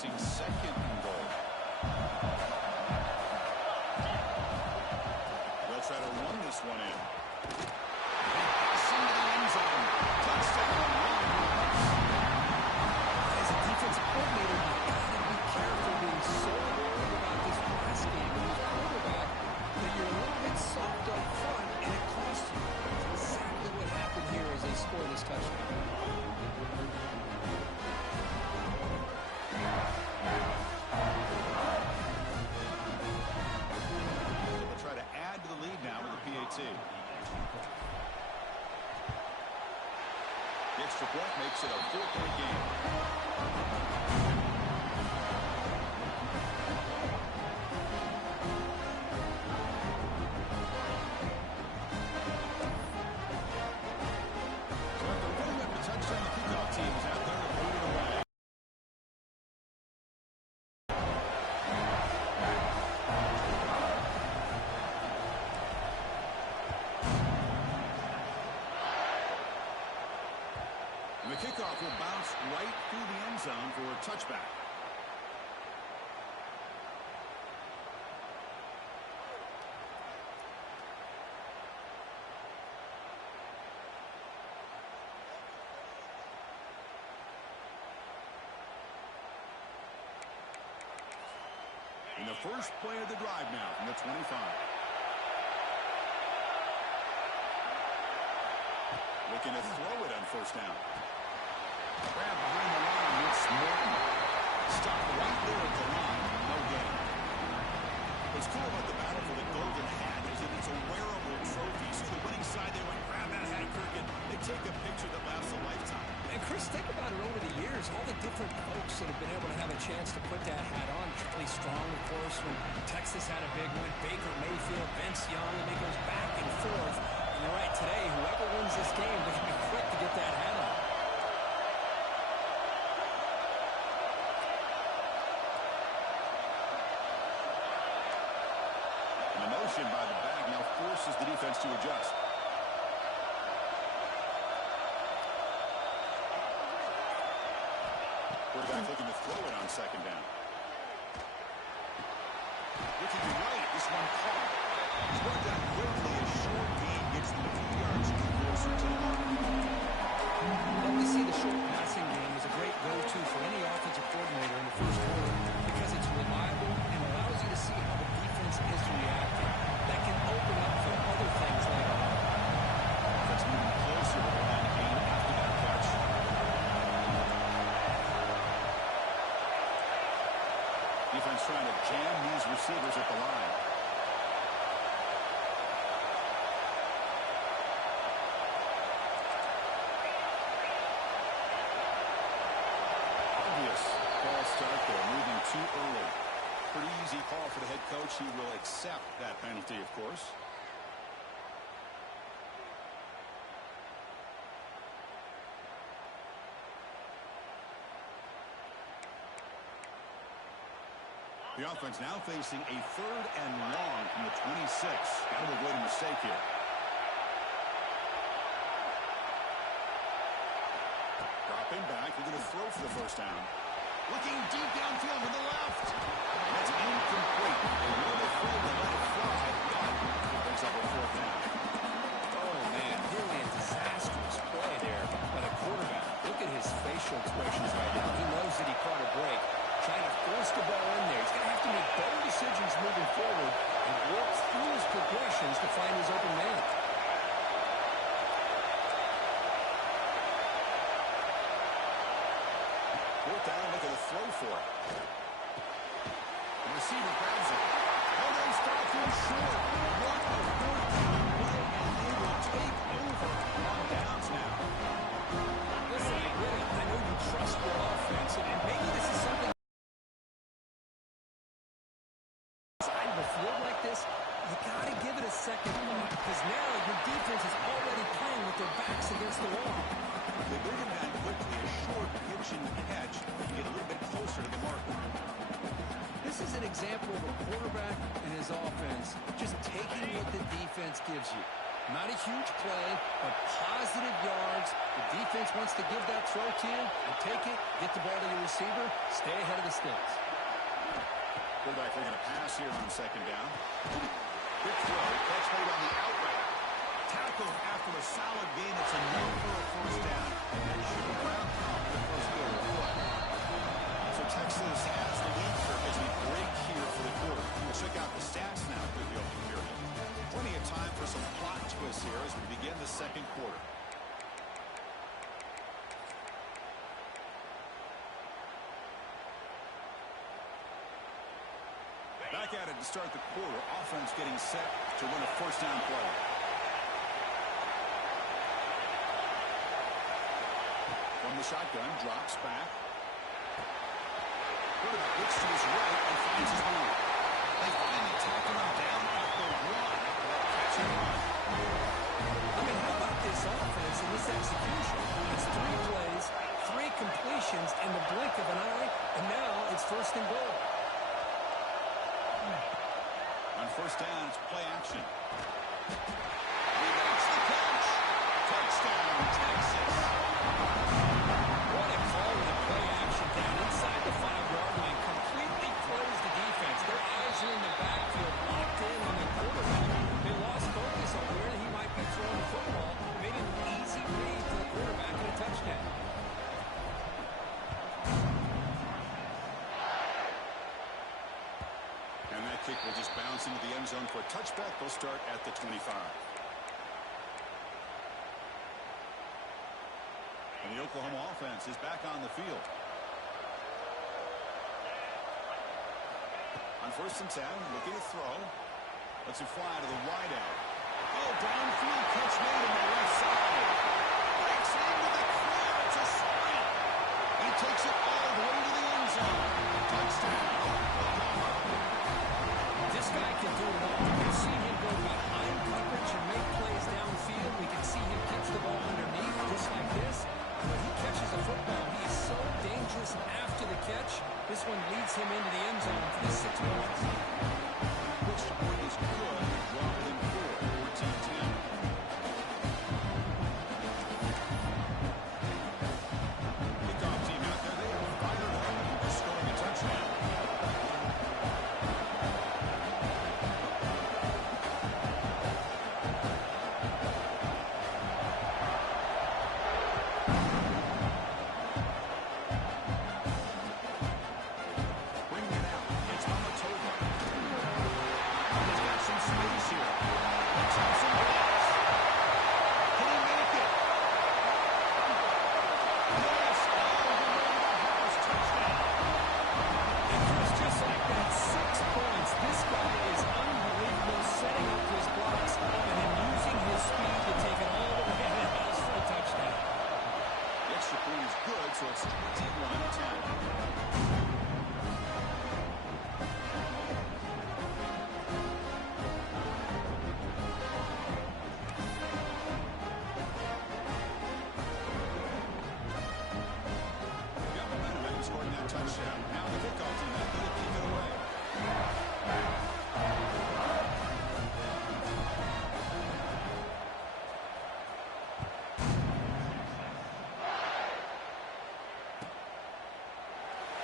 facing second and goal. They'll try to run this one in. Passing to the end zone. Touchdown. As a defensive coordinator, you've got to be careful being so worried about this pass game and this quarterback that you're a little bit soft up front and it costs you. That's exactly what happened here as they score this touchdown. They'll try to add to the lead now with the PAT. The extra point makes it a 4-point game. So after putting up the touchdown, the kickoff team is out there to put it away. And the kickoff will bounce right through the end zone for a touchback. In the first play of the drive now from the 25. Looking to throw it on first down. Grab behind the line, it's Morton. Stop right there at the line, no gain. What's cool about the battle for the golden hat is that it's a wearable trophy. So the winning side, they went grab that hat, Kirk, and they take a picture that lasts a lifetime. And Chris, think about it over the years, all the different folks that have been able to have a chance to put that hat on. Charlie Strong, of course, when Texas had a big one. Baker Mayfield, Vince Young, and it goes back and forth. And you're right, today, whoever wins this game, they can be quick to get that hat on. And the motion by the back now forces the defense to adjust. Quarterback looking to throw it on second down. Looking to right, this one caught. He's brought down quickly. A short gain gets them a few yards closer to the mark. Well, we see the short passing game is a great go-to for any offensive coordinator in the first quarter because it's reliable and allows you to see how the defense is reacting. That can open up for other things later on. That's moving closer to the line of gain after that catch. Defense trying to jam these receivers at the line. Obvious false start there, moving too early. Pretty easy call for the head coach. He will accept that penalty, of course. The offense now facing a 3rd and long from the 26. Got to avoid a mistake here. Dropping back, looking to throw for the first down. Looking deep downfield to the left. That's incomplete. They were afraid to let it fly, but it brings up a 4th down. Oh, man, really a disastrous play there by the quarterback. Look at his facial expressions right now. He knows that he caught a break. Trying to force the ball in there. He's going to have to make better decisions moving forward and work through his progressions to find his open man. 4th down, looking to throw for it. The receiver grabs it. Oh, they stop him short. What a 4th play, and they will take over on downs now. Listen, I get it. I know you trust your offense, and maybe this is something side of the field like this, you got to give it a second thought because now your defense is already playing with their backs against the wall. They bring him down quickly, a short pitch and catch, and get a little bit closer to the mark. This is an example of a quarterback and his offense just taking what the defense gives you. Not a huge play, but positive yards. The defense wants to give that throw to you. You take it, get the ball to your receiver, stay ahead of the sticks. Quarterback looking to pass here on second down. Quick throw. Catch made on the out route. Tackled after a solid gain. It's enough for a first down. And that should round out the first go of play. So Texas has the lead here as we break here for the quarter. We'll check out the stats now through the opening period. Plenty of time for some plot twists here as we begin the second quarter. Back at it to start the quarter. Offense getting set to win a first down play. From the shotgun, drops back. Quarterback looks to his right and finds his man. They finally tackle him down at the one after that catch and run. I mean, how about this offense and this execution? It's 3 plays, 3 completions in the blink of an eye, and now it's first and goal. On first down, it's play action. He makes the catch. Touchdown, Texas. What a call with a play action down inside the 5-yard line. Completely closed the defense. Their eyes are in the backfield, locked in on the quarterback. They lost focus on where he might be throwing the football. Made it an easy read for the quarterback and a touchdown. And that kick will just bounce into the end zone for a touchback. They'll start at the 25. And the Oklahoma offense is back on the field. On first and 10, looking to throw. Lets it fly to the wideout. Oh, downfield catch made on the left side. Breaks into the clear. It's a sprint. He takes it all the way to the end zone. Touchdown, Oklahoma. This guy can do it all. We can see him go behind coverage and make plays downfield. We can see him catch the ball underneath just like this. When he catches a football, he is so dangerous after the catch. This one leads him into the end zone for the 6 points. Which point is good. Drop it in 14-10. Kickoff team out there. They are fired up for scoring a touchdown. So it's 21-10. Scoring that touchdown. Now the kickoff team has to keep it away.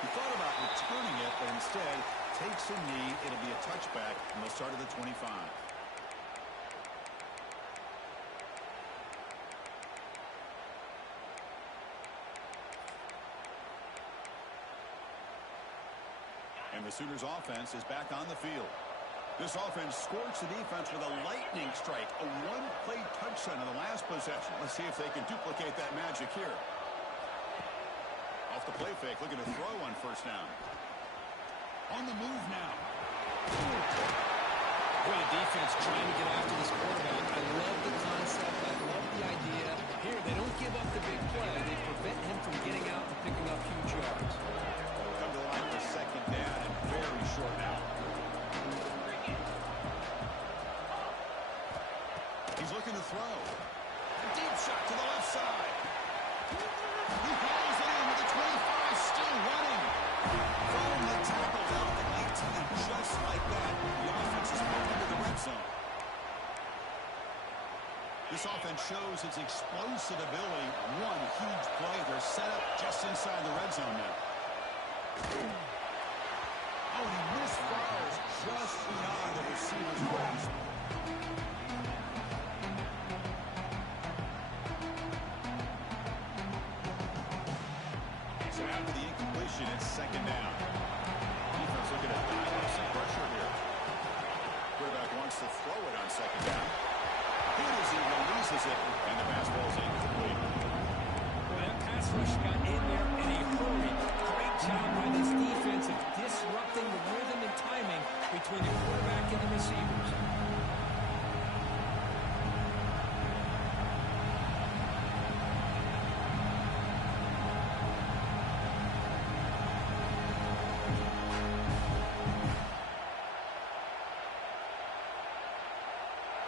He thought about returning it, but instead takes a knee. It'll be a touchback, and they'll start at the 25. And the Sooners offense is back on the field. This offense scorched the defense with a lightning strike. A one-play touchdown in the last possession. Let's see if they can duplicate that magic here. Off the play fake, looking to throw on first down. On the move now. Great defense trying to get after this quarterback. I love the concept. I love the idea. Here, they don't give up the big play. They prevent him from getting out and picking up huge yards. Come to the line for second down and very short now. He's looking to throw. A deep shot to the left side. He hauls it in with the 25, still running. From the tackle down to 19, just like that. The offense is moving into the red zone. This offense shows its explosive ability. One huge play. They're set up just inside the red zone now. Oh, he misfires just beyond the receiver's grasp. So after the incompletion, it's second down. Defense looking to dial up some pressure here. Quarterback wants to throw it on second down. Hit as he releases it, and the pass ball's incomplete. Well, that pass rush got in there in a hurry. Great job by this defense of disrupting the rhythm and timing between the quarterback and the receivers.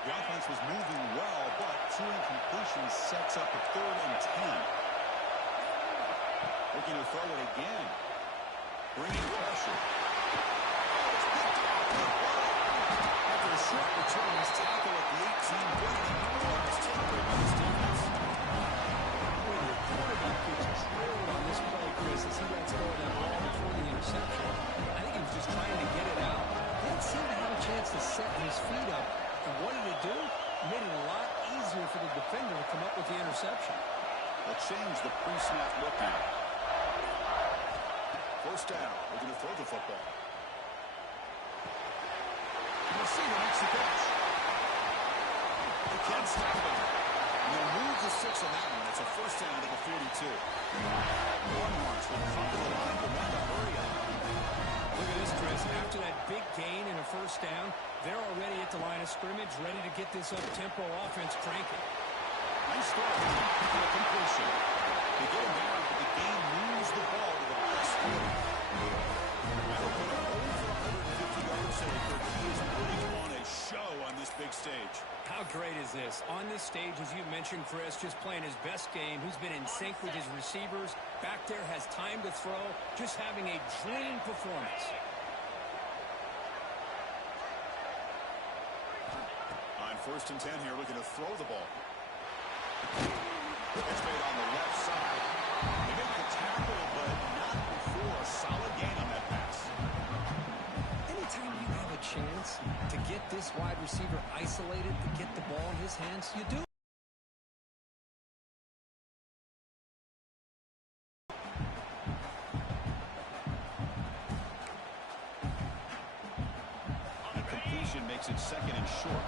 The offense was moving well, but two incompletions sets up a 3rd and 10. Looking to throw it again. Bringing pressure. After a short return, his tackle at the 18, bringing it forward. It's taken by this defense. When your quarterback gets drilled on this play, Chris, as he lets go of that ball before the interception, I think he was just trying to get it out. Didn't seem to have a chance to set his feet up. And what did it do? It made it a lot easier for the defender to come up with the interception. They'll change the pre-snap look now. First down. We're going to throw the football. The receiver makes the catch. They can't stop him. And they'll move the 6 on that one. It's a first down to the 42. Longhorns will come to the line to run the hurry up. Look at this, Chris. After that big gain and a first down, they're already at the line of scrimmage, ready to get this up-tempo offense cranking. Nice throw for a completion. They get him there, but the game moves the ball to the best field. That'll put him over 150 yards, so he is putting on a show on this big stage. How great is this? On this stage, as you mentioned, Chris, just playing his best game. He's been in sync with his receivers. Back there, has time to throw. Just having a dream performance. On 1st and 10 here, looking to throw the ball. It's made on the left side. They make the tackle, but not before a solid gain on that pass. Anytime you have a chance to get this wide receiver isolated, to get the ball in his hands, you do. The completion makes it second and short.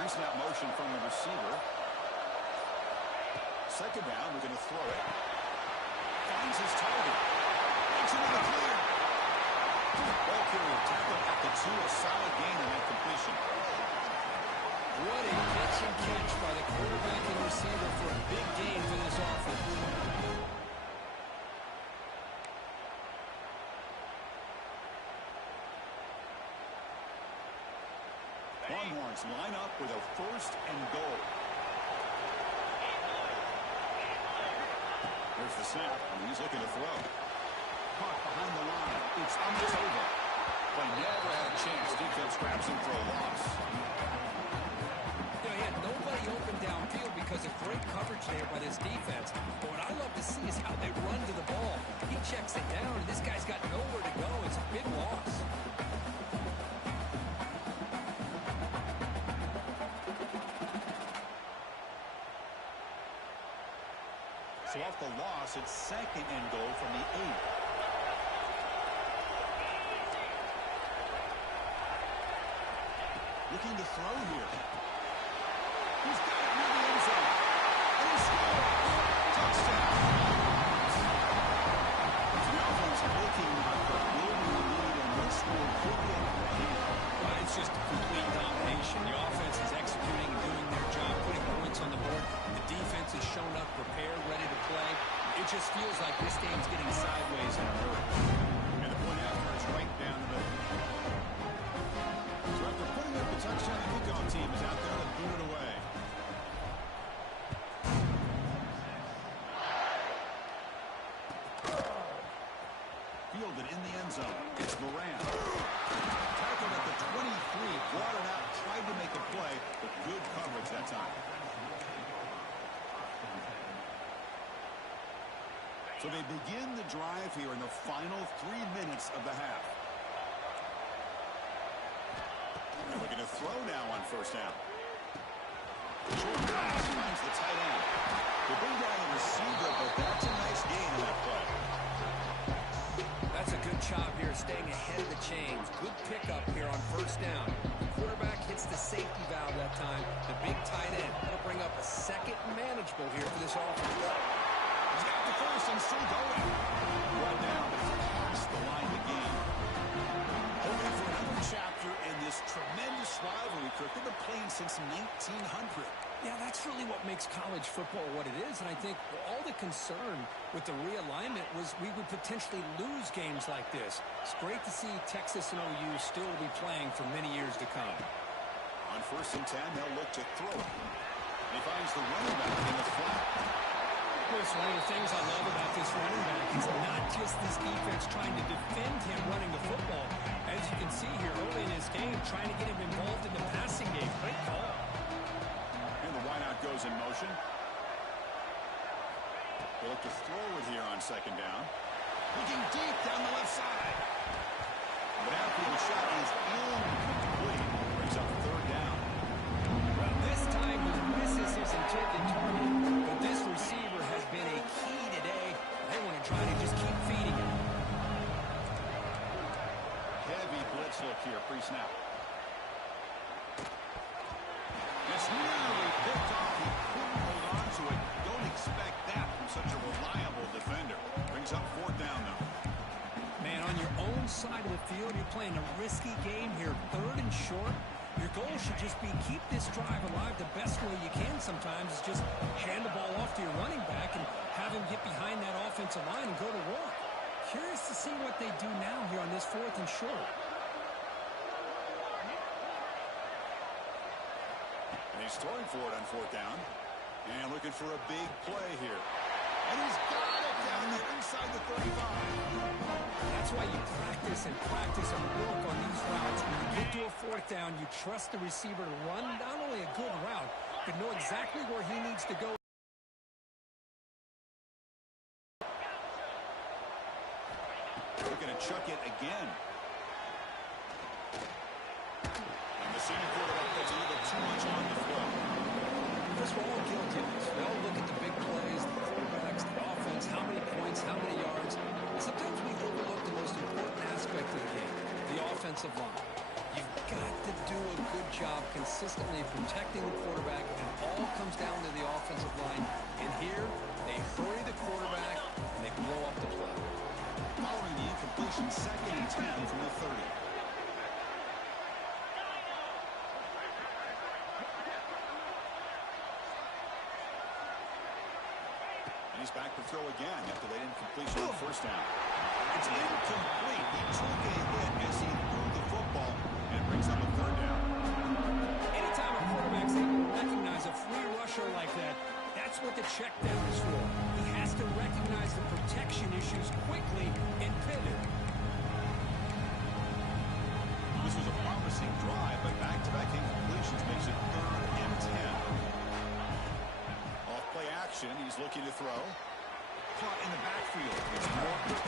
Pre-snap motion from the receiver. Second down, we're going to throw it. Finds his target. Makes it in the clear. Ball carrier tackled at the 2, a solid gain on that completion. What a catch and catch by the quarterback and receiver for a big gain for this offense. Longhorns line up with a 1st and goal. There's the snap, and he's looking to throw. Caught behind the line. It's over. But never had a chance. Defense grabs him for a loss. You know, he had nobody open downfield because of great coverage there by this defense. But what I love to see is how they run to the ball. He checks it down, and this guy's got nowhere to go. It's a big loss. So off the loss, it's second and goal from the 8. Looking to throw here. He's got it near the end zone. And he scores. Touchdown. The offense looking like they're building the lead, and this one could get out of hand. It's just a complete domination. The offense is executing and doing their job, putting points on the board. The defense has shown up, prepared, ready to play. It just feels like this game's getting sideways in a hurry. And the point after is right down the middle. So after putting up the touchdown, the kickoff team is out there to boot it away. end zone. It's Moran. Tackled at the 23, brought it out, tried to make a play, but good coverage that time. So they begin the drive here in the final 3 minutes of the half. They're looking to throw now on first down. Short pass finds the tight end. They bring down the receiver, but that's a nice gain in that play. That's a good job here staying ahead of the chains. Good pickup here on first down. The quarterback hits the safety valve that time. The big tight end. That'll bring up a second manageable here for this offense. He's got the first and still going. Right now, it's past the line to gain. Hoping for another chapter in this tremendous rivalry. They've been playing since 1900. Yeah, that's really what makes college football what it is. And I think all the concern with the realignment was we would potentially lose games like this. It's great to see Texas and OU still be playing for many years to come. On first and 10, they'll look to throw it. And he finds the running back in the flat. Chris, one of the things I love about this running back is not just this defense trying to defend him running the football. As you can see here early in this game, trying to get him involved in the passing game. Great call. And the wideout goes in motion. They look to throw it here on second down. Looking deep down the left side. But after the shot is incomplete. Brings up third down. Well, this time he misses his intended target. But this receiver has been a key today. They want to try to just keep feeding him. Heavy blitz look here, pre-snap. It's nearly picked off. He couldn't hold on to it. Don't expect that from such a reliable defender. Brings up fourth down, though. Man, on your own side of the field, you're playing a risky game here. Third and short. Your goal should just be keep this drive alive the best way you can sometimes. Is just hand the ball off to your running back and have him get behind that offensive line and go to work. Curious to see what they do now here on this fourth and short. And he's throwing for it on fourth down. And looking for a big play here. And he's got it down there inside the 35. That's why you practice and work on these routes. When you get to a fourth down, you trust the receiver to run not only a good route, but know exactly where he needs to go. Looking to chuck it again. And the senior quarterback gets a little too much on the throw. Because we're all guilty of this. We all look at the big plays, the quarterbacks, the offense, how many points, how many yards. Sometimes we overlook the most important aspect of the game, the offensive line. You've got to do a good job consistently protecting the quarterback, and it all comes down to the offensive line. And here, they hurry the quarterback, and they blow up the play. Following the incompletion, second and 10 from the 30. He's back to throw again after that incompletion on first down. It's incomplete. He took a hit as he threw the football and brings up a third down. Anytime a quarterback's able to recognize a free rusher like that, that's what the check down is for. He has to recognize the protection issues quickly and pivot. This was a promising drive, but back-to-back incompletions makes it third and 10. Off play action, he's looking to throw. Caught in the backfield. It's Walker.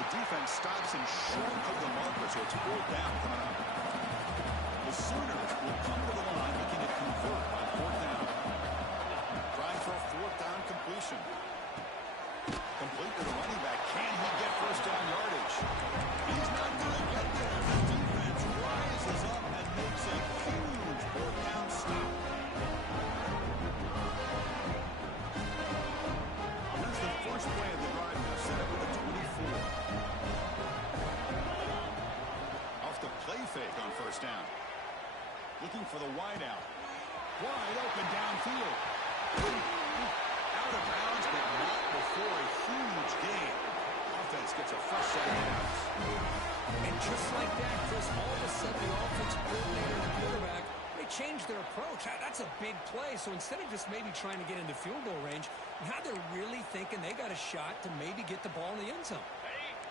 The defense stops him short of the marker, so it's fourth down coming up. The Sooners will come to the line looking to convert on fourth down. Trying for a fourth down completion. Complete to the running back. Can he get first down yardage? He's not going to get there. The defense rises up and makes a huge fourth down stop. Here's the first play of the drive now, set up with a 24. Off the play fake on first down. Looking for the wideout. Wide open downfield. Out of bounds, but not before a huge gain. Offense gets a fresh set of downs. And just like that, Chris, all of a sudden the offensive coordinator and the quarterback, they changed their approach. That's a big play. So instead of just maybe trying to get into field goal range, now they're really thinking they got a shot to maybe get the ball in the end zone.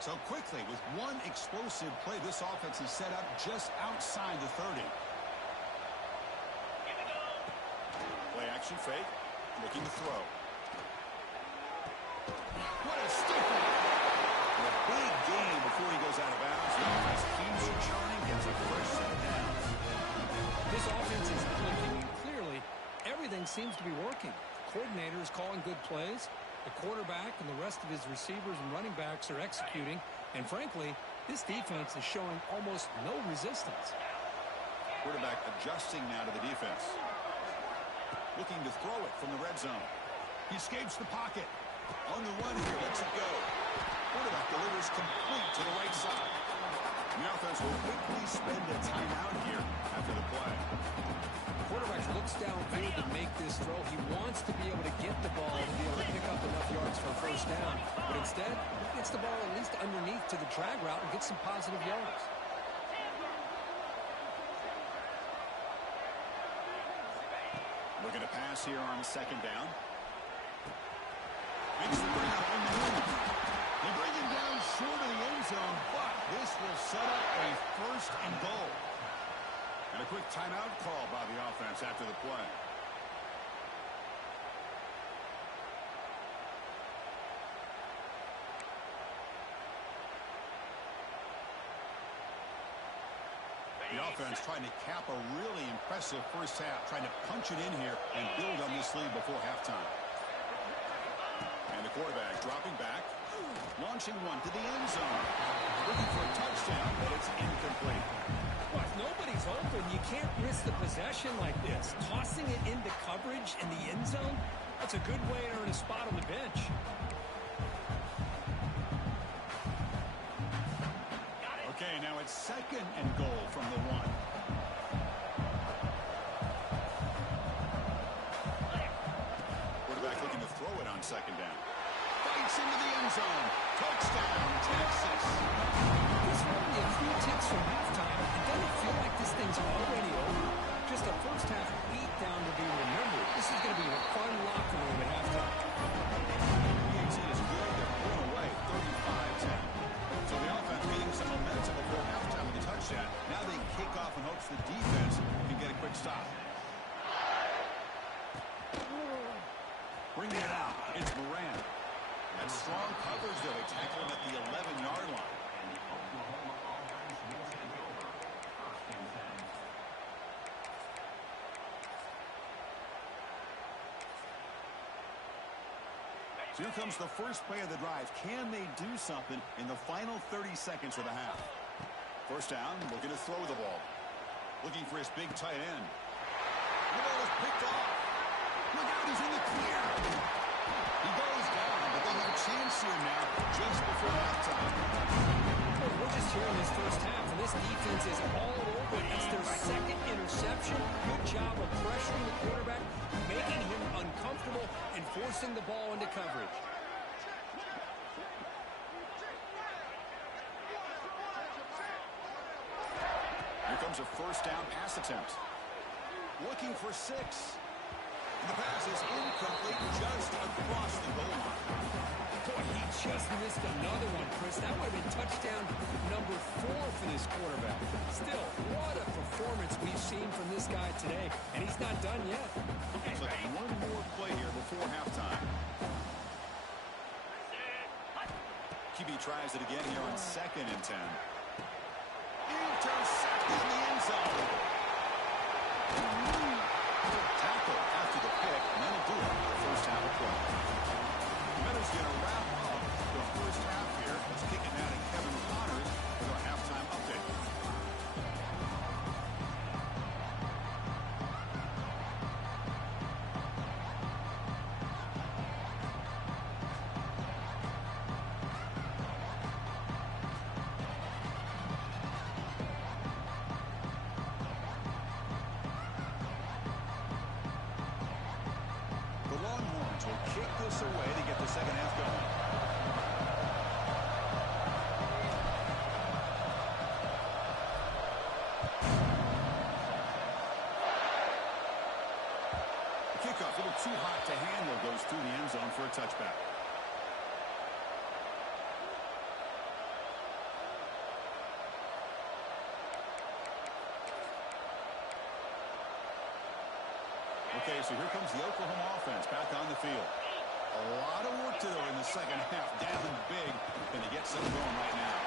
So quickly, with one explosive play, this offense is set up just outside the 30. Play action fake, looking to throw. What a stiff one! A big game before he goes out of bounds. The offense keeps churning, gets a fresh set of downs. This offense is clicking, and clearly everything seems to be working. The coordinator is calling good plays. The quarterback and the rest of his receivers and running backs are executing. And frankly, this defense is showing almost no resistance. Quarterback adjusting now to the defense. Looking to throw it from the red zone. He escapes the pocket. On the run here, lets it go. Quarterback delivers complete to the right side. The offense will quickly spend a timeout here after the play. Quarterback looks downfield to make this throw. He wants to be able to get the ball to be able to pick up enough yards for a first down. But instead, he gets the ball at least underneath to the drag route and gets some positive yards. Looking to pass here on second down. Makes the bring up on the move. They bring him down short of the end zone, but this will set up a first and goal. And a quick timeout call by the offense after the play. The offense trying to cap a really impressive first half, trying to punch it in here and build on this lead before halftime. And the quarterback dropping back, launching one to the end zone. Looking for a touchdown, but it's incomplete. Well, if nobody's open, you can't risk the possession like this. Tossing it into coverage in the end zone, that's a good way to earn a spot on the bench. Okay, now it's second and goal from the 1. Quarterback looking to throw it on second down. Fights into the end zone. Touchdown, Texas. He's only a few ticks from halftime. It doesn't feel like this thing's already over. Just a first half beatdown to be remembered. This is going to be a fun locker room at halftime. PAT is good. They're pulling away 35-10. So the offense getting some momentum before halftime with a touchdown. Now they kick off in hopes the defense can get a quick stop. Bringing it out. It's Moran. That strong coverage, though. They tackle him at the 11-yard line. So here comes the first play of the drive. Can they do something in the final 30 seconds of the half? First down, looking to throw the ball. Looking for his big tight end. The ball is picked off. Look out, he's in the clear. He goes down, but they have a chance here now just before halftime. Well, we're just here in this first half, and this defense is all over it. It's their second interception. Good job of pressuring the quarterback, making him uncomfortable, and forcing the ball into coverage. Here comes a first down pass attempt. Looking for 6. The pass is incomplete just across the goal line. Boy, he just missed another one, Chris. That would have been touchdown number 4 for this quarterback. Still, what a performance we've seen from this guy today, and he's not done yet. Looks like one more play here before halftime. QB tries it again here on second and 10. Intercepted in the end zone. Tackle after the pick, and that'll do it for the first half of play. Meadows going to wrap up the first half here. Let's kick it now to Kevin Connors with our halftime update. The Longhorns will kick this away to get the second half going. The kickoff, a little too hot to handle, goes through the end zone for a touchback. Okay, so here comes the Oklahoma offense back on the field. A lot of work to do in the second half. Down big, and to get something going right now.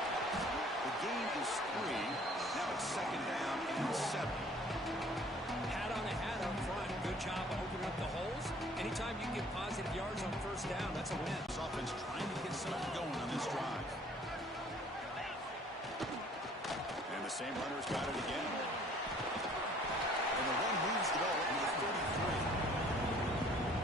The gain is 3. Now it's second down and 7. Hat on the hat up front. Good job opening up the holes. Anytime you get positive yards on first down, that's a win. This offense trying to get something going on this drive. And the same runner's got it again. And the run moves the ball into the 33.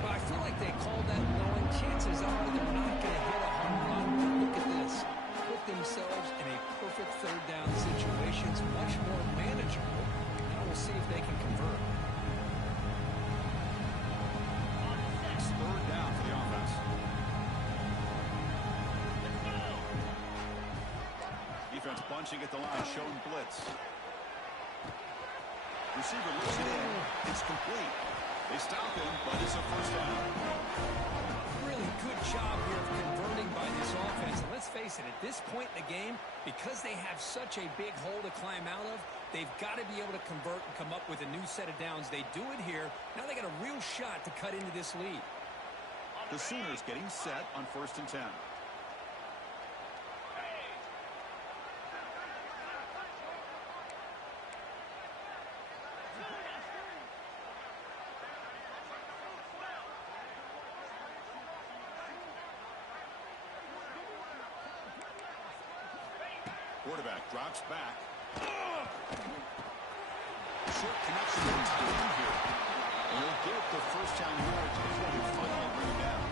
But I feel like they called that knowing chances are they're not going to hit a home run. But look at this. Put themselves in a perfect third down situation. It's much more manageable. Now we'll see if they can convert. It's third down for the offense. Defense bunching at the line, showing blitz. Receiver looks it in. It's complete. They stop him, but it's a first down. Really good job here of converting by this offense. And let's face it, at this point in the game, because they have such a big hole to climb out of, they've got to be able to convert and come up with a new set of downs. They do it here. Now they got a real shot to cut into this lead. The Sooners getting set on 1st and 10. Quarterback drops back. Short connection to the tight end here. And he'll get the first down yards before he finally bring it down.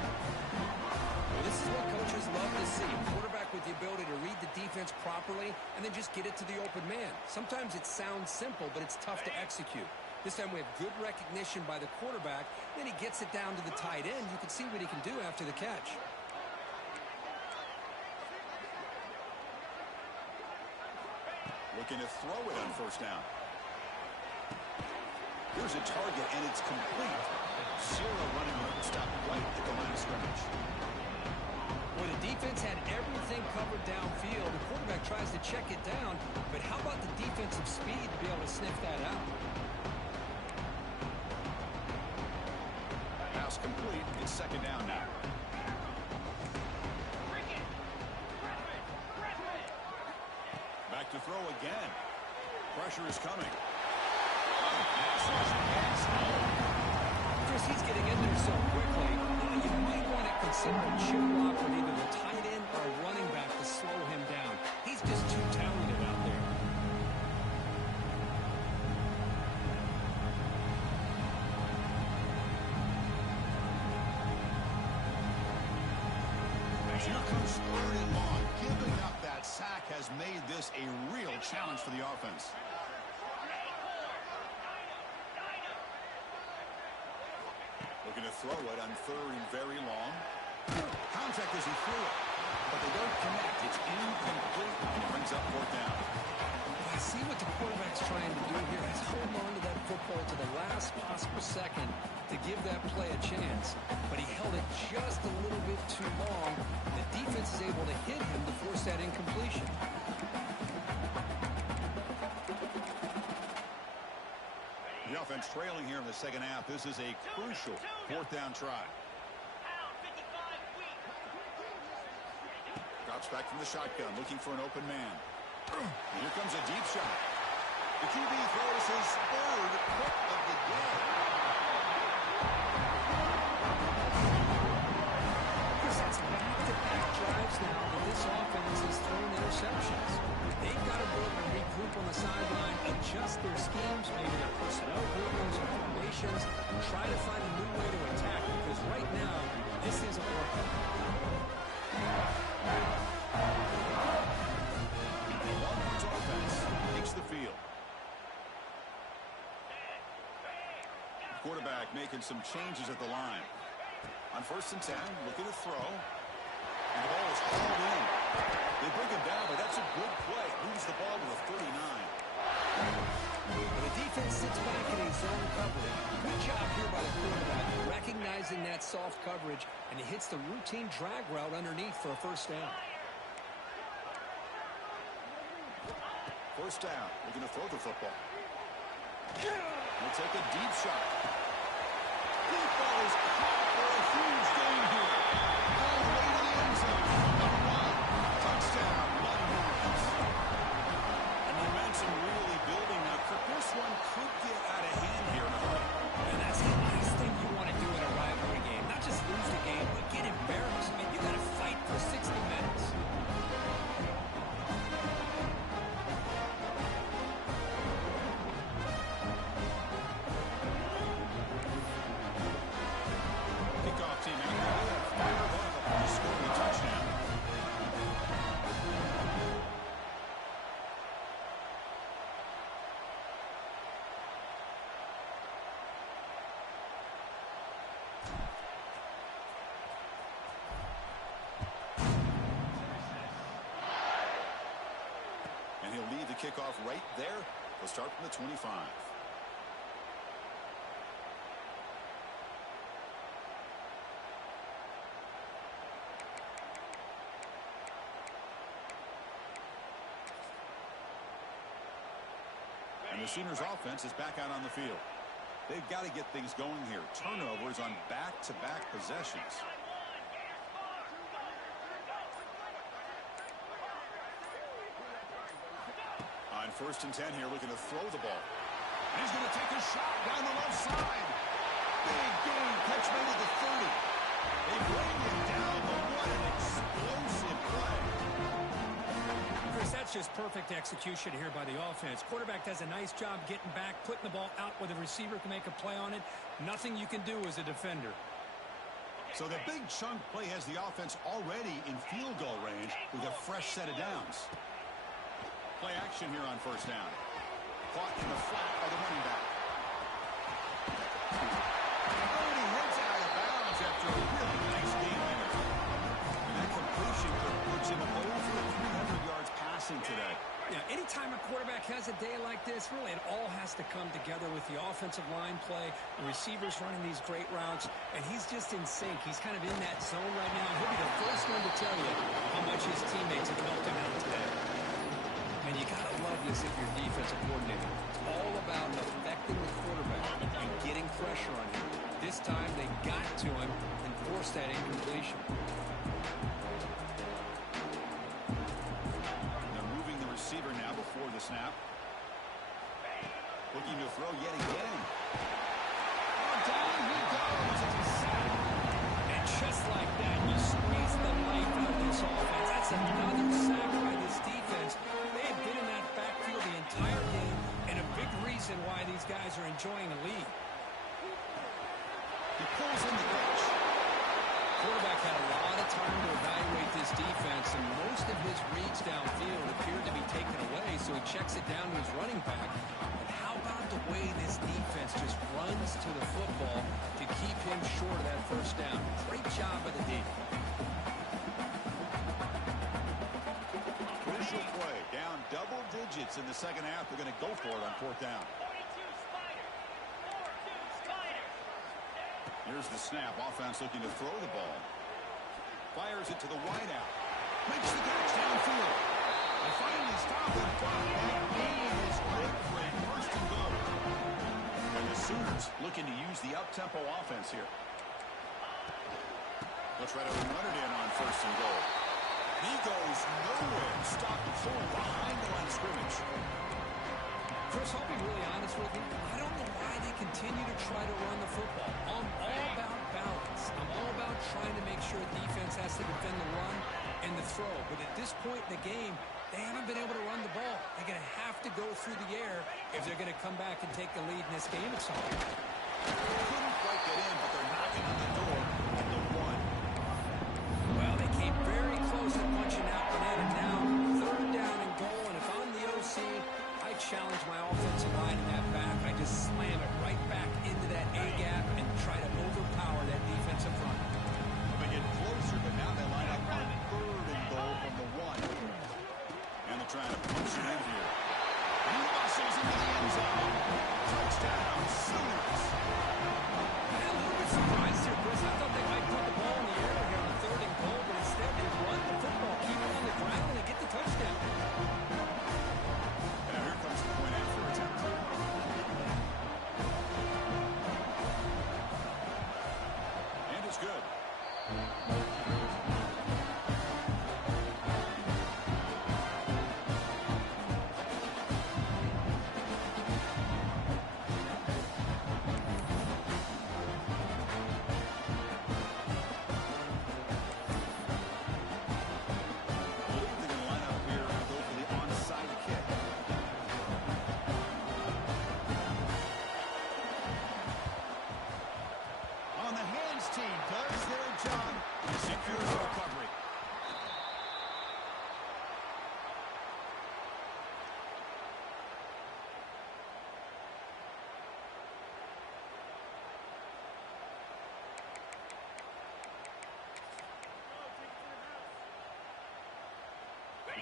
Well, this is what coaches love to see. A quarterback with the ability to read the defense properly and then just get it to the open man. Sometimes it sounds simple, but it's tough to execute. This time we have good recognition by the quarterback. Then he gets it down to the tight end. You can see what he can do after the catch. Looking to throw it on first down. Here's a target, and it's complete. Zero running room. Stop right at the line of scrimmage. Well, the defense had everything covered downfield. The quarterback tries to check it down, but how about the defensive speed to be able to sniff that out? Pass complete. It's second down now. Back to throw again. Pressure is coming. Chris, he's getting in there so quickly. You might want to consider a chip block with either the tight end or a running back to slow him down. He's just too talented out there. Here comes third and long. Giving up that sack has made this a real challenge for the offense. Looking to throw it on third and very long. Contact as he threw it, but they don't connect. It's incomplete, and it brings up fourth down. I see what the quarterback's trying to do here. He's holding on to that football to the last possible second to give that play a chance. But he held it just a little bit too long. The defense is able to hit him to force that incompletion. The offense trailing here in the second half. This is a crucial fourth down try. Drops back from the shotgun, looking for an open man. And here comes a deep shot. The QB throws his third pick of the day. Chris, that's back-to-back drives now that this offense has thrown interceptions. They've got to be able to regroup on the sideline, adjust their schemes, maybe their personnel groupings or formations, and try to find a new way to attack, because right now, this isn't working. Longhorns offense takes the field. Quarterback making some changes at the line. On 1st and 10, looking to throw. And the ball is hauled in. They bring him down, but that's a good play. Moves the ball to the 39. The defense sits back in a zone coverage. Good job here by the quarterback, recognizing that soft coverage, and he hits the routine drag route underneath for a first down. First down. Looking to throw the football. He'll take a deep shot. deep ball is caught for a huge gain here. All the way to the end zone. Number one. Touchdown, Longhorns. And momentum really building now. This one could get out of hand here in a hurry. And that's the last thing you want to do in a rivalry game. Not just lose the game, but get embarrassed. I mean, you got to fight for 60 minutes. Kickoff team out. Fired up. Scoring a touchdown. And he'll lead the kickoff right there. We'll start from the 25. And the Sooners offense is back out on the field. They've got to get things going here. Turnovers on back-to-back possessions. On 1st and 10 here, looking to throw the ball. And he's going to take a shot down the left side. Big gain, catch made at the 30. They bring him down, but what an explosive play. Chris, that's just perfect execution here by the offense. Quarterback does a nice job getting back, putting the ball out where the receiver can make a play on it. Nothing you can do as a defender. So the big chunk play has the offense already in field goal range with a fresh set of downs. Play action here on 1st down. Caught in the flat by the running back. Brady heads out of bounds after a really nice game there. And that completion puts him over 300 yards passing today. Yeah, anytime a quarterback has a day like this, really it all has to come together with the offensive line play, the receivers running these great routes, and he's just in sync. He's kind of in that zone right now. He'll be the first one to tell you how much his teammates have helped him out today. And you got to love this if you're defensive coordinator. It's all about affecting the quarterback and getting pressure on him. This time they got to him and forced that incompletion. They're moving the receiver now before the snap. Looking to throw yet again. Oh, down he goes. It's a sack. And just like that, you squeeze the life out of this offense. That's another sack by this defense. They have been in that backfield the entire game, and a big reason why these guys are enjoying a lead. He pulls in the catch. Quarterback had a lot of time to evaluate this defense, and most of his reads downfield appeared to be taken away, so he checks it down to his running back. But how about the way this defense just runs to the football to keep him short of that 1st down? Great job by the D. Crucial play. Down double digits in the 2nd half. They're going to go for it on 4th down. Here's the snap. Offense looking to throw the ball. Fires it to the wideout. Makes the catch downfield. They finally stop it. That gain is great for a 1st and goal. And the Sooners looking to use the up-tempo offense here. They'll try to run it in on 1st and goal. He goes nowhere. Stopped full behind the line of scrimmage. Chris, I'll be really honest with you. I don't know why they continue to try to run the football. I'm all about balance. I'm all about trying to make sure defense has to defend the run and the throw. But at this point in the game, they haven't been able to run the ball. They're going to have to go through the air if they're going to come back and take the lead in this game at some point. Couldn't quite get in, but they're knocking on the door at the 1. Well, they came very close to punching that one in, and now 3rd down and goal. And if I'm the OC, I challenge my offensive line in that back. I just slam it right back into that A-gap and try to overpower that defensive front. They get closer, but now they line up on 3rd and goal from the 1. And they're trying to punch it in here. He muscles into the end zone. Touchdown, Sooners. Man, a little bit surprised here, Chris. I thought they might put the ball in the air here on 3rd and goal, but instead they run the football, keep it on the ground, and get the touchdown. Now here comes the point after attempt.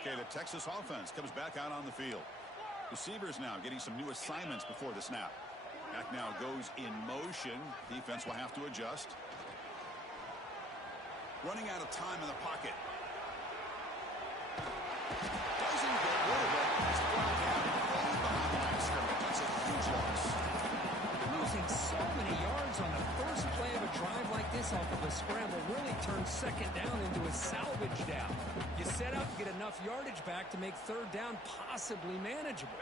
Okay, the Texas offense comes back out on the field. Receivers now getting some new assignments before the snap. Back now goes in motion. Defense will have to adjust. Running out of time in the pocket. Doesn't get rid of it. He's brought down way behind the line of scrimmage. That's a huge loss. Losing so many yards on the first play of a drive like this off of a scramble really turns second down into a salvage down. You set out to get enough yardage back to make third down possibly manageable.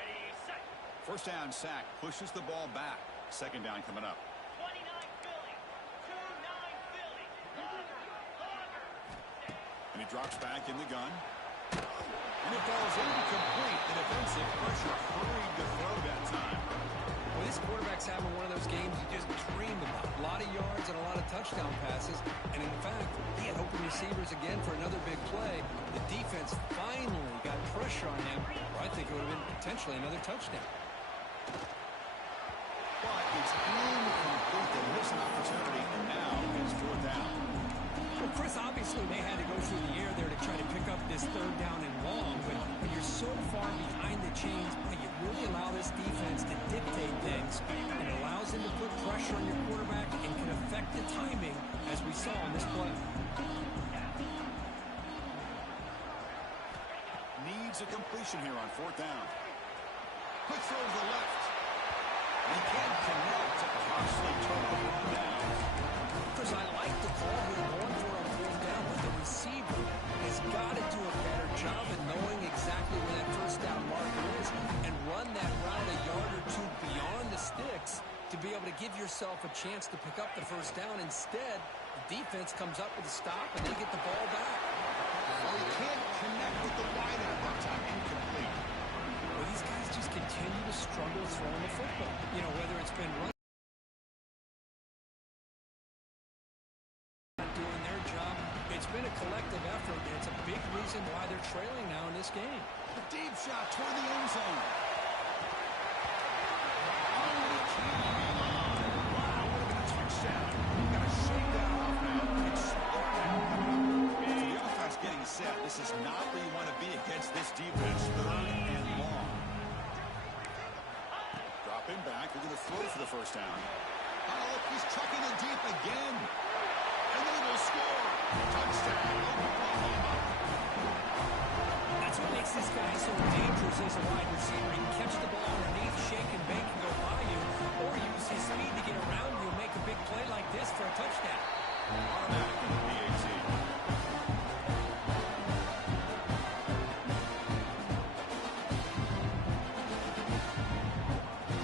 First down sack pushes the ball back. Second down coming up. 29 Philly. 2-9 Philly. And he drops back in the gun. And it falls incomplete. The defensive pressure hurried to throw that time. Well, this quarterback's having one of those games you just dream about. A lot of yards and a lot of touchdown passes. And in fact, he had open receivers again for another big play. The defense finally got pressure on him. Or I think it would have been potentially another touchdown. But it's incomplete. They miss an opportunity, and now it's fourth down. Well, Chris, obviously they had to go through the air there to try to pick up this third down and long, but when you're so far behind the chains, boy, you really allow this defense to dictate things. It allows them to put pressure on your quarterback and can affect the timing, as we saw on this play. Needs a completion here on fourth down. Quick throw to the left. He can't connect. A costly turnover on downs. Chris, I like the call here going for it on fourth down, but the receiver has got to do a better job of knowing exactly where that first down marker is and run that route a yard or two beyond the sticks to be able to give yourself a chance to pick up the first down. Instead, the defense comes up with a stop and they get the ball back. Well, he can't connect with the wide end that time. Incomplete. Well, these guys just continue to struggle throwing the football. You know, whether it's been run doing their job, it's been a collective effort, and it's a big reason why they're trailing now in this game. A deep shot toward the end zone. Oh, he can't hang on. Wow, would have been a touchdown. Got to shake that off now. It's third down coming up. So the offense getting set. This is not where you want to be against this defense. Third and long. Dropping back. They're going to throw for the first down. Oh, look, he's chucking it deep again. And they will score. Touchdown, Oklahoma. That's what makes this guy so dangerous as a wide receiver. He can catch the ball underneath, shake and bake and go by you, or use his speed to get around you and make a big play like this for a touchdown. Automatic in the PAT.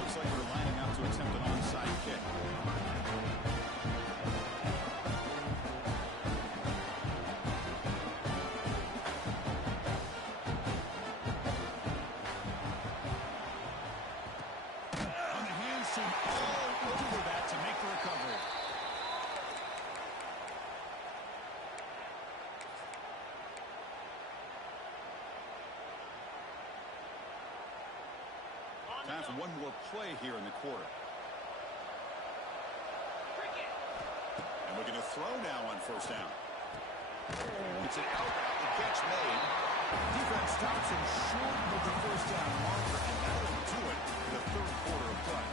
Looks like we're lining up to attempt an onside kick. On the hands team all over that to make the recovery. Time for one more play here in the quarter. And we're going to throw now on first down. It's an out route. The catch made. Defense stops him short of the first down marker, and that'll do it for the third quarter of play.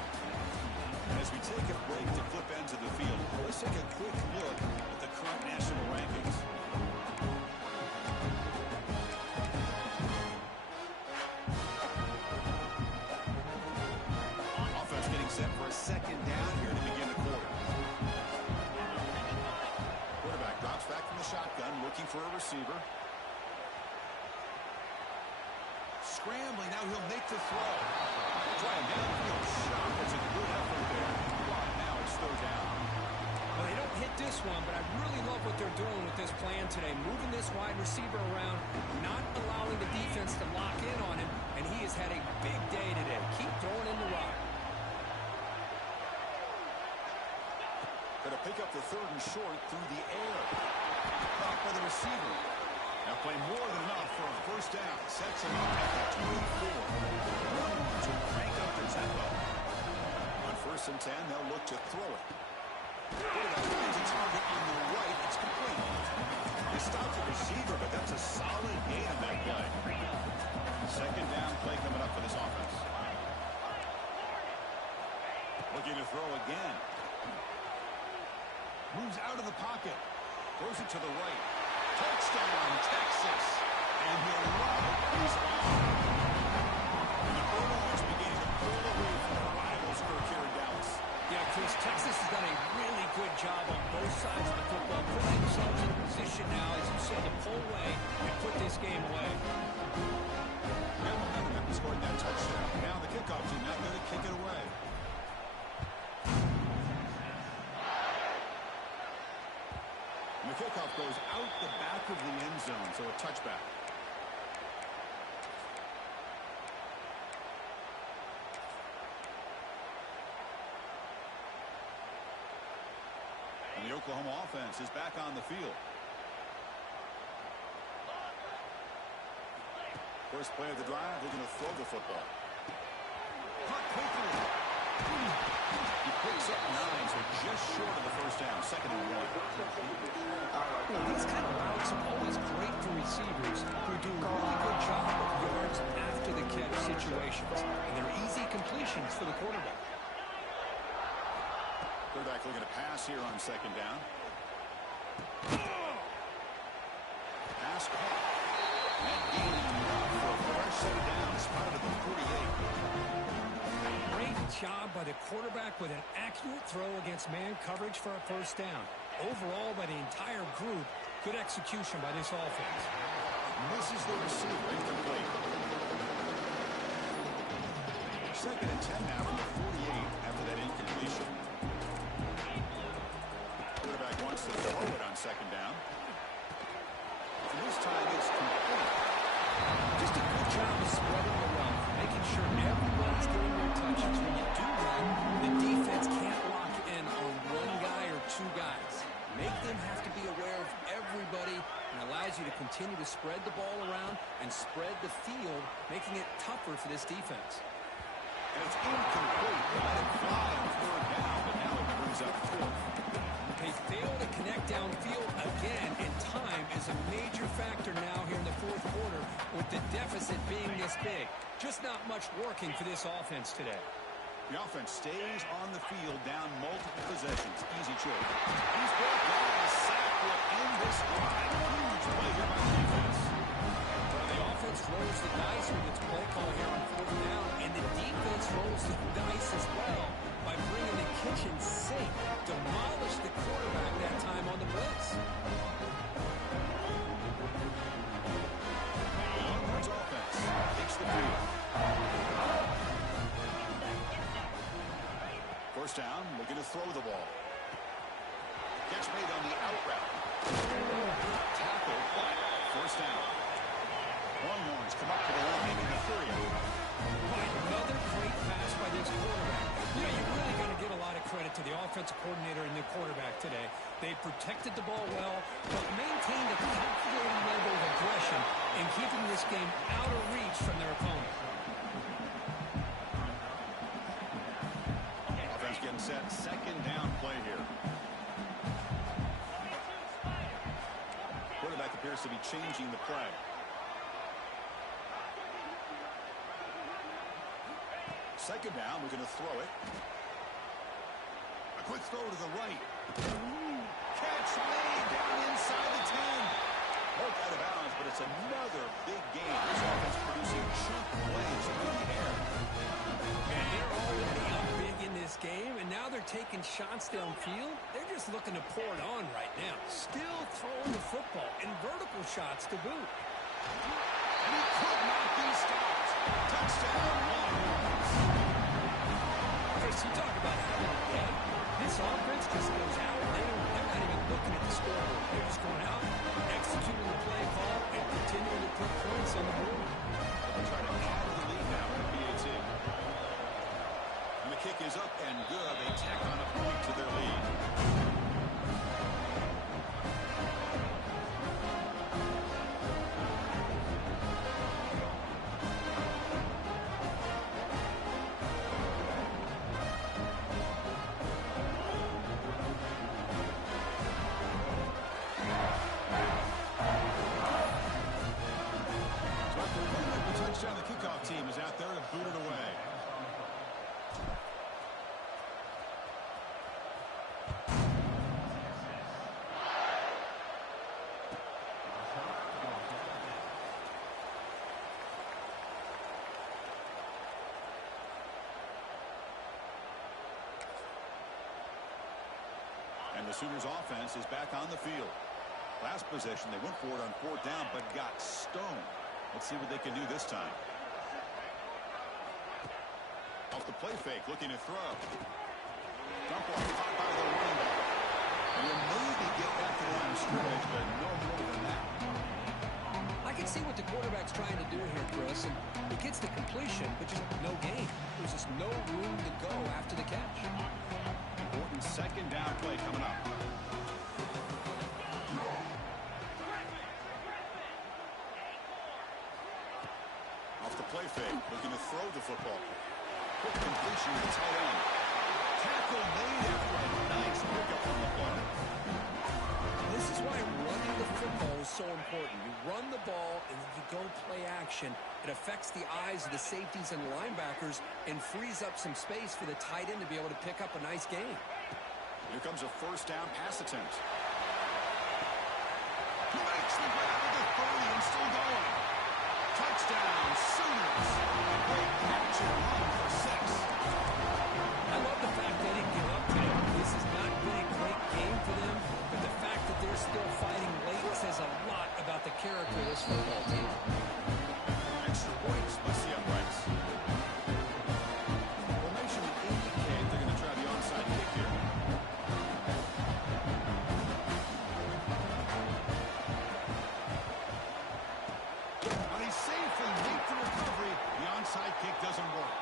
And as we take a break to flip ends of the field, let's take a quick look at the current national rankings. Offense getting set for a second down here to begin the quarter. Quarterback drops back from the shotgun, looking for a receiver. Scrambling, now he'll make the throw. Try a downfield shot. That's a good effort there. But now it's third down. Well, they don't hit this one, but I really love what they're doing with this plan today. Moving this wide receiver around, not allowing the defense to lock in on him, and he has had a big day today. Keep throwing in the rock. Going to pick up the third and short through the air. Caught by the receiver. Now play more than enough for a first down. Sets him up at the 24. To crank up the tempo. On first and 10, they'll look to throw it. Quarterback finds a target on the right. It's complete. He stopped the receiver, but that's a solid gain on that play. Second down play coming up for this offense. Looking to throw again. Moves out of the pocket. Throws it to the right. Touchdown, Texas. And he'll run it. He's on. And the Bulldogs beginning to pull away from their rivals for here in Dallas. Yeah, Chris, Texas has done a really good job on both sides of the football, putting themselves in a position now, as you said, to pull away and put this game away. Now momentum after scoring that touchdown. Now the kickoff team out there to kick it away. And the kickoff goes out the back of the end zone, so a touchback. And the Oklahoma offense is back on the field. First play of the drive, they're going to throw the football. Caught quickly. He picks up 9, so just short of the first down. Second and 1. Well, these kind of routes are always great for receivers who do a really good job of yards after the catch situations. And they're easy completions for the quarterback. Quarterback looking to pass here on second down. Pass caught. That gain enough for a fresh set of downs. Spotted at the 48. Great job by the quarterback with an accurate throw against man coverage for a first down. Overall, by the entire group, good execution by this offense. Misses the receiver. Incomplete. Second and 10 now from the 48 after that incompletion. Quarterback wants to throw it on second down. And this time it's complete. Just a good job of spreading the wealth, making sure everybody's getting their touches. When you do that, the defense can't lock in on one guy or two guys. Make them have to be aware of everybody, and allows you to continue to spread the ball around and spread the field, making it tougher for this defense. And it's incomplete. They let it fly on third down, but now it brings up fourth. They fail to connect downfield again, and time is a major factor now here in the fourth quarter with the deficit being this big. Just not much working for this offense today. The offense stays on the field down multiple possessions. Easy choice. He's brought down. A sack will end this drive. Huge play here by the defense. Well, the offense rolls the dice with its play call here on fourth down, and the defense rolls the dice as well by bringing the kitchen sink. Demolished the quarterback that time on the blitz. Longhorns offense takes the field. First down, looking to throw the ball. Catch made on the out route. Tackle, but first down. Longhorns come up to the line in the 30. Another great pass by this quarterback. You know, you really got to give a lot of credit to the offensive coordinator and the quarterback today. They protected the ball well, but maintained a calculated level of aggression in keeping this game out of reach from their opponent. Offense getting set. Second down play here. Quarterback appears to be changing the play. Second down, we're going to throw it. A quick throw to the right. Catch made down inside the 10. Broke out of bounds, but it's another big game. This offense producing chunk plays through the air. And they're already up big in this game, and now they're taking shots downfield. They're just looking to pour it on right now. Still throwing the football, and vertical shots to boot. And he could not be stopped. Touchdown, Longhorns. Chris, you talk about having a day. This offense just goes out. They're not even looking at the scoreboard. They're just going out, executing the play call, and continuing to put points on the board. They'll try to add to the lead now with PAT. And the kick is up and good. They tack on a point to their lead. the Sooners offense is back on the field. Last possession, they went for it on 4th down, but got stoned. Let's see what they can do this time. Off the play fake, looking to throw. Dump off caught by the running back. And will maybe get back to the line of scrimmage, but no more than that. I can see what the quarterback's trying to do here, Chris. And he gets the completion, but just no gain. There's just no room to go after the catch. Important 2nd down play coming up. Off the play fake, looking to throw the football. Quick completion to the tight end. Tackle made after a nice pickup on the play. This is why running the football is so important. You run the ball and then you go play action. It affects the eyes of the safeties and linebackers and frees up some space for the tight end to be able to pick up a nice gain. Here comes a 1st down pass attempt. He makes the grab at the 30 and still going. Touchdown, Sooners. Great catch and run for 6. I love the fact they didn't give up today. This has not been a great game for them, but the fact that they're still fighting late says a lot about the character of this football team. Extra points must the uprights. Formation would indicate they're going to try the onside kick here. But he safely made the recovery. The onside kick doesn't work.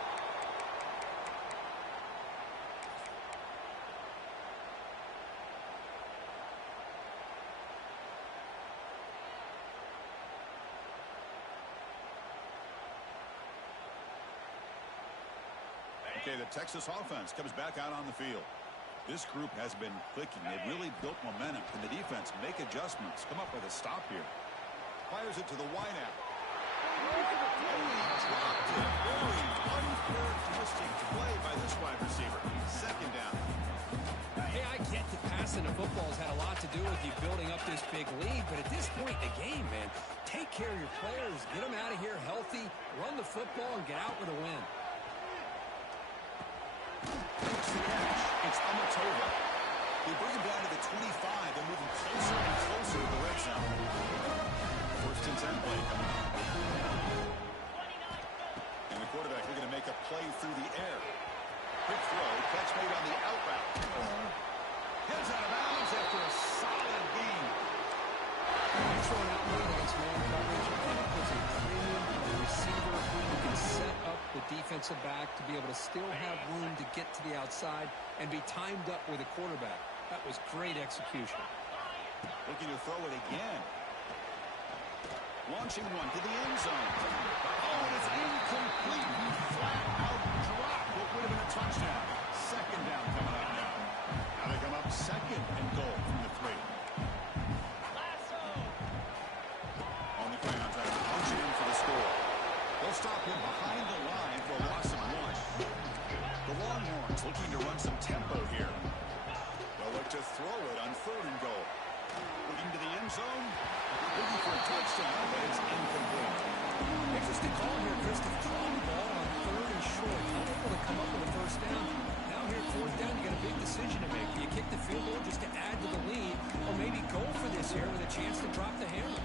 Okay, the Texas offense comes back out on the field. This group has been clicking. They've really built momentum. Can the defense make adjustments? Come up with a stop here. Fires it to the wideout. Dropped it. Very uncharacteristic play by this wide receiver. 2nd down. Hey, I get that passing the football has had a lot to do with you building up this big lead, but at this point in the game, man, take care of your players, get them out of here healthy, run the football, and get out with a win. Makes the catch. It's Amatova. They bring him down to the 25. They're moving closer and closer to the red zone. 1st and 10 play coming up. And the quarterback looking to make a play through the air. Quick throw. Catch made on the out route. Heads out of bounds after a solid gain. You throw an out lane against man coverage, and it puts a premium on the receiver who can set up the defensive back to be able to still have room to get to the outside and be timed up with a quarterback. That was great execution. Looking to throw it again. Launching one to the end zone. Oh, and it's incomplete. He flat out dropped what would have been a touchdown. 2nd down coming up now. Now they come up 2nd and goal from the 3. On the ground, trying to punch it in for the score. They'll stop him behind the line for a loss of 1. The Longhorns looking to run some tempo here. They'll look to throw it on 3rd and goal. Looking to the end zone. Looking for a touchdown, but it's incomplete. Interesting call here, Chris, to throw the ball on 3rd and short. Unable to come up with a 1st down. Now here, 4th down, you got a big decision to make. Do you kick the field goal just to add to the lead, or maybe go for this here with a chance to drop the hammer?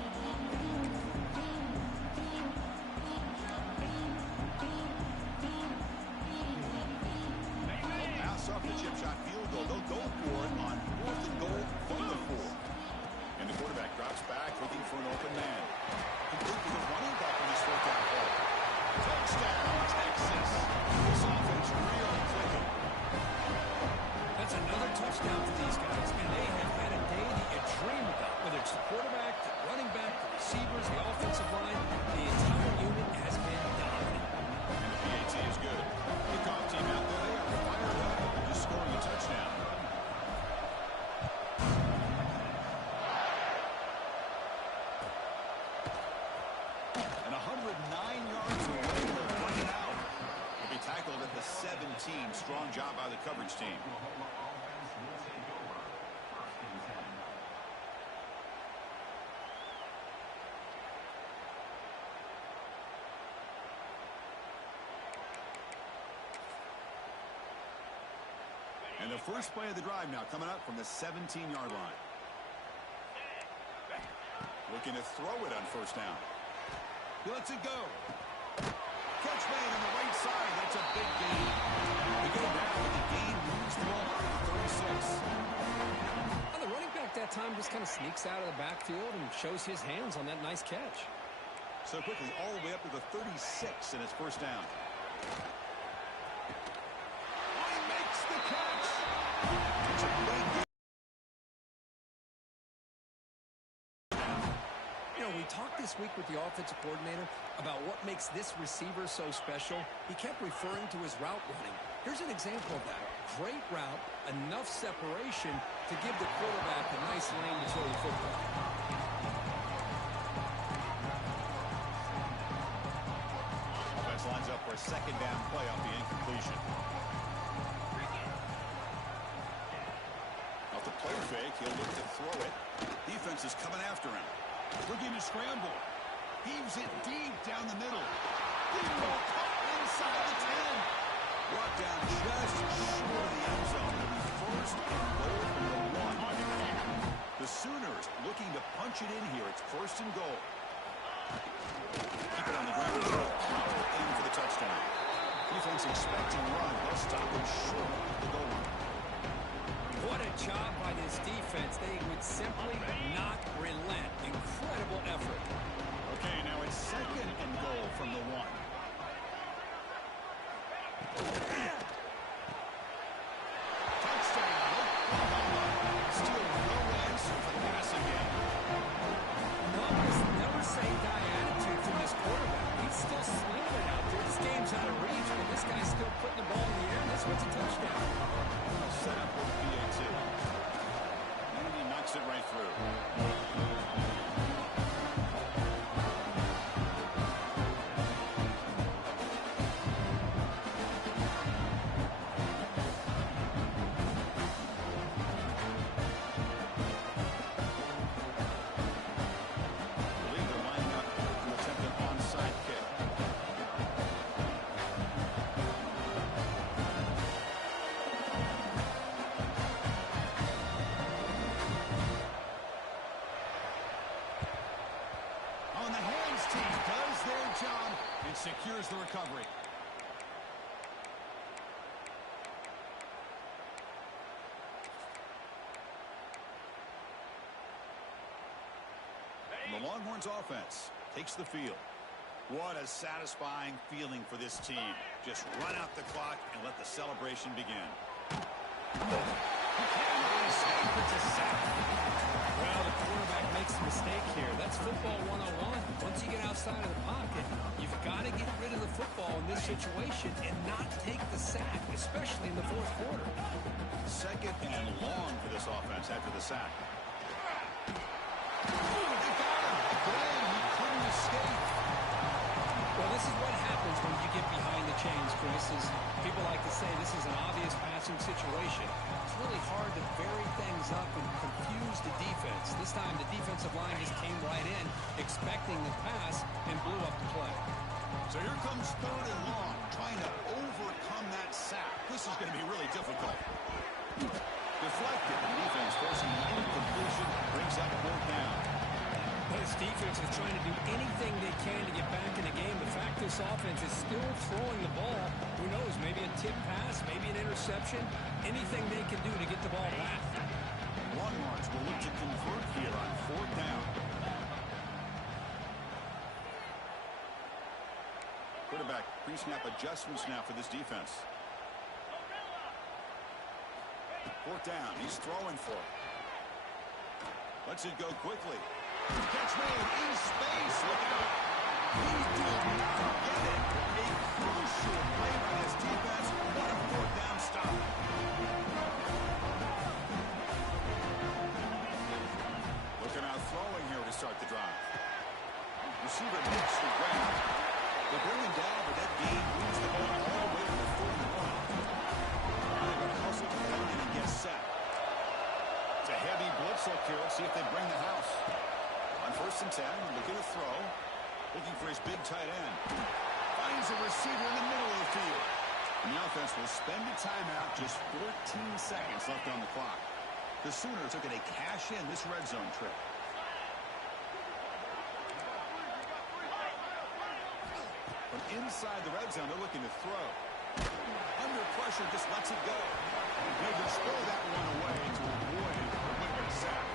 Pass off the chip shot field goal. They'll go for it on 4th and goal from the 4. And the quarterback drops back, looking for an open man. Complete with a running back on this 4th down play. Touchdown, Texas. This offense really clicking. That's another touchdown for these guys, and they have had a day that you dream about. Whether it's the quarterback, the running back, the receivers, the offensive line, the entire unit has been dominant. And the PAT is good. Kickoff team out there, they are fired up and just scoring a touchdown. And 109 yards away, they'll bring it out. He'll be tackled at the 17. Strong job by the coverage team. And the first play of the drive now coming up from the 17-yard line. Looking to throw it on first down. He lets it go. Catch made on the right side. That's a big gain. They go down, and the gain moves the ball out of the 36. Well, the running back that time just kind of sneaks out of the backfield and shows his hands on that nice catch. So quickly, all the way up to the 36, and it's first down. He makes the catch. It's a big gain. You know, we talked this week with the offensive coordinator about what makes this receiver so special. He kept referring to his route running. Here's an example of that. Great route, enough separation to give the quarterback a nice lane to throw the football. Offense lines up for a second down play off the incompletion. Off the play fake, he'll look to throw it. Defense is coming after him. Looking to scramble. Heaves it deep down the middle. Deep ball caught inside the 10. Brought down just short of the end zone. It'll be first and goal from the 1. The Sooners looking to punch it in here. It's first and goal. Keep it on the ground. In for the touchdown. Defense expecting run. They'll stop him short of the goal line. What a job by this defense. They would simply not relent. Incredible effort. Okay, now it's second and goal from the 1. Touchdown. Oklahoma. Still no answer for the passing game. Oklahoma's never say die attitude from this quarterback. He's still slinging it out there. This game's out of reach, but this guy's still putting the ball in the air, and this one's a touchdown. Set up with BA2. And he knocks it right through. Secures the recovery. The Longhorns offense takes the field. What a satisfying feeling for this team. Just run out the clock and let the celebration begin. Well, the quarterback makes a mistake here. That's football 101. Once you get outside of the pocket, you've got to get rid of the football in this situation and not take the sack, especially in the fourth quarter. Second and long for this offense after the sack. Well, this is what happens when you get behind the chains, Chris. People like to say this is an obvious passing situation. It's really hard to vary things up and confuse the defense. This time the defensive line just came right in, expecting the pass, and blew up the play. So here comes third and long, trying to overcome that sack. This is going to be really difficult. Deflected. The defense forcing the incompletion, brings up fourth down. This defense is trying to do anything they can to get back in the game. The fact this offense is still throwing the ball, who knows, maybe a tip pass, maybe an interception, anything they can do to get the ball back. Longhorns will look to convert here on fourth down. Quarterback pre-snap adjustments now for this defense. Fourth down, he's throwing for it. Lets it go quickly. Catch made in space. Look out. He did not get it. A crucial play by this defense. What a fourth down stop. Looking out throwing here to start the drive. Receiver makes the grab. They bring him down, but that gain moves the ball all the way to the 41. Now they're going to hustle to come in and get set. It's a heavy blitz look here. Let's see if they bring the house. On first and 10, looking to throw. Looking for his big tight end. Finds a receiver in the middle of the field. And the offense will spend a timeout, just 14 seconds left on the clock. The Sooners looking to cash in this red zone trip. From inside the red zone, they're looking to throw. Under pressure, just lets it go. They'll just throw that one away to avoid a wicked sack.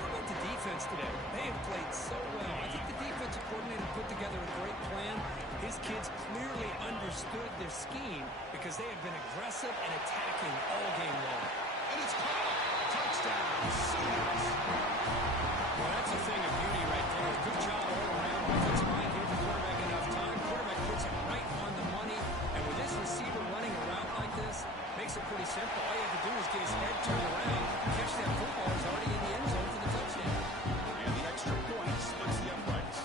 How about the defense today? They have played so well. I think the defensive coordinator put together a great plan. His kids clearly understood their scheme because they have been aggressive and attacking all game long. And it's caught. Touchdown, Sooners. Well, that's a thing of beauty right there. Good job all around. Offensive line gave the quarterback enough time. Quarterback puts it right on the money. And with this receiver running a route like this, makes it pretty simple. All you have to do is get his head turned around, catch that football. He's already in the end zone for the touchdown. And the extra point splits the uprights.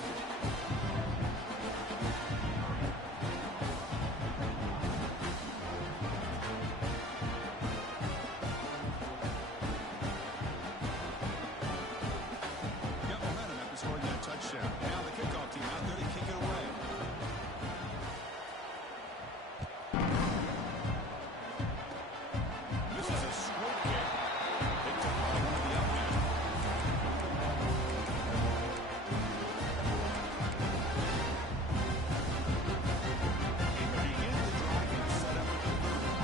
Got momentum after scoring that touchdown. Now the kickoff team out there to kick it away. This is a squib kick. Picked up by one of the up men. Begin the drive and set up at the 30.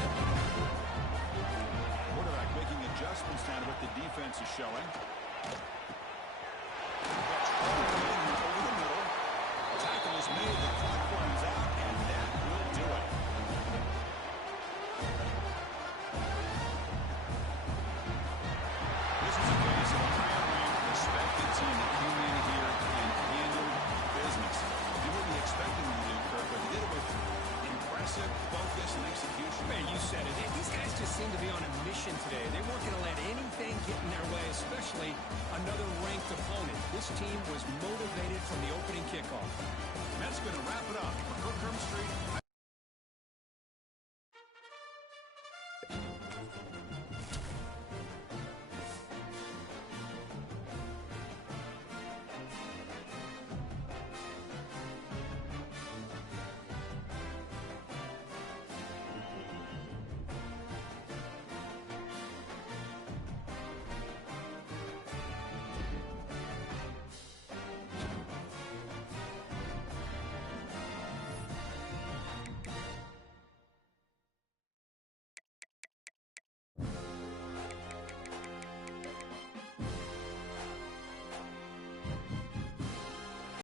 Quarterback making adjustments down to what the defense is showing. Over the middle. Tackle is made. The clock runs out, and that will do it. This is a case of a higher-ranked, respected team that came in here and handled business. You wouldn't be expecting them to do, Kirk, but they did it with impressive focus and execution. Man, you said it. These guys just seem to be on a mission today. They weren't going to let anything get in their way, especially another ranked opponent. This team was motivated from the opening kickoff. And that's going to wrap it up for Kirk Herbstreit.